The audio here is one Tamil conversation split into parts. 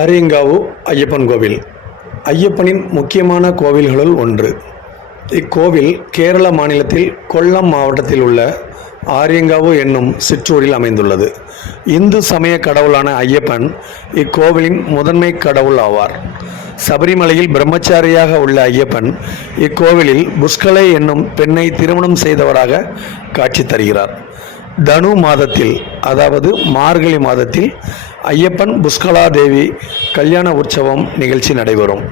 ஆரியங்காவு ஐயப்பன் கோவில் ஐயப்பனின் முக்கியமான கோவில்களுள் ஒன்று. இக்கோவில் கேரள மாநிலத்தில் கொல்லம் மாவட்டத்தில் உள்ள ஆரியங்காவு என்னும் சிற்றூரில் அமைந்துள்ளது. இந்து சமய கடவுளான ஐயப்பன் இக்கோவிலின் முதன்மை கடவுள் ஆவார். சபரிமலையில் பிரம்மச்சாரியாக உள்ள ஐயப்பன் இக்கோவிலில் புஷ்கலை என்னும் பெண்ணை திருமணம் செய்தவராக காட்சி தருகிறார். தனு மாதத்தில், அதாவது மார்கழி மாதத்தில் ஐயப்பன் புஷ்கலா தேவி கல்யாண உற்சவம் நிகழ்ச்சி நடைபெறும்.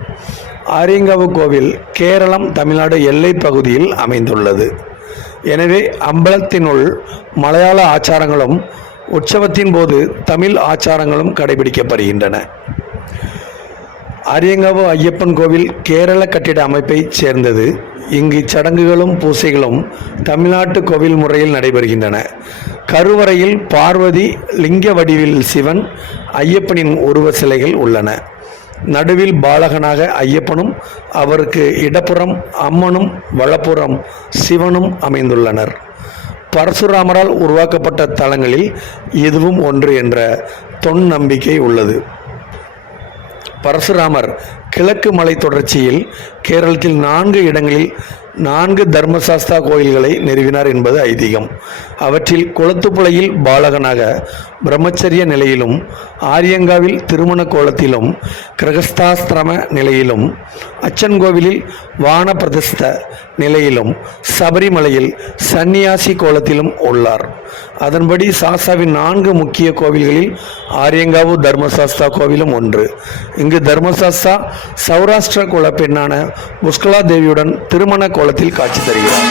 ஆரியங்காவு கோவில் கேரளம் தமிழ்நாடு எல்லை பகுதியில் அமைந்துள்ளது. எனவே அம்பலத்தினுள் மலையாள ஆச்சாரங்களும் உற்சவத்தின் போது தமிழ் ஆச்சாரங்களும் கடைபிடிக்கப்படுகின்றன. ஆரியங்காவு ஐயப்பன் கோவில் கேரள கட்டிட அமைப்பை சேர்ந்தது. இங்கு சடங்குகளும் பூசைகளும் தமிழ்நாட்டு கோவில் முறையில் நடைபெறுகின்றன. கருவறையில் பார்வதி, லிங்க வடிவில் சிவன், ஐயப்பனின் உருவ சிலைகள் உள்ளன. நடுவில் பாலகனாக ஐயப்பனும் அவருக்கு இடப்புறம் அம்மனும் வலப்புறம் சிவனும் அமைந்துள்ளனர். பரசுராமரால் உருவாக்கப்பட்ட தலங்களில் இதுவும் ஒன்று என்ற தொன் நம்பிக்கை உள்ளது. பரசுராமர் கிழக்கு மலை தொடர்ச்சியில் கேரளத்தில் 4 இடங்களில் 4 தர்மசாஸ்தா கோயில்களை நிறுவினார் என்பது ஐதீகம். அவற்றில் குளத்துப்புழையில் பாலகனாக பிரம்மச்சரிய நிலையிலும், ஆரியங்காவில் திருமண கோலத்திலும், கிரகஸ்தாசிரம நிலையிலும், அச்சன்கோவிலில் வானப்பிரதிஷ்ட நிலையிலும், சபரிமலையில் சந்நியாசி கோலத்திலும் உள்ளார். அதன்படி சாஸ்தாவின் 4 முக்கிய கோவில்களில் ஆரியங்காவு தர்மசாஸ்தா கோவிலும் ஒன்று. இங்கு தர்மசாஸ்தா சௌராஷ்டிர குல பெண்ணான புஷ்கலா தேவியுடன் திருமண கோலத்தில் காட்சி தருகிறார்.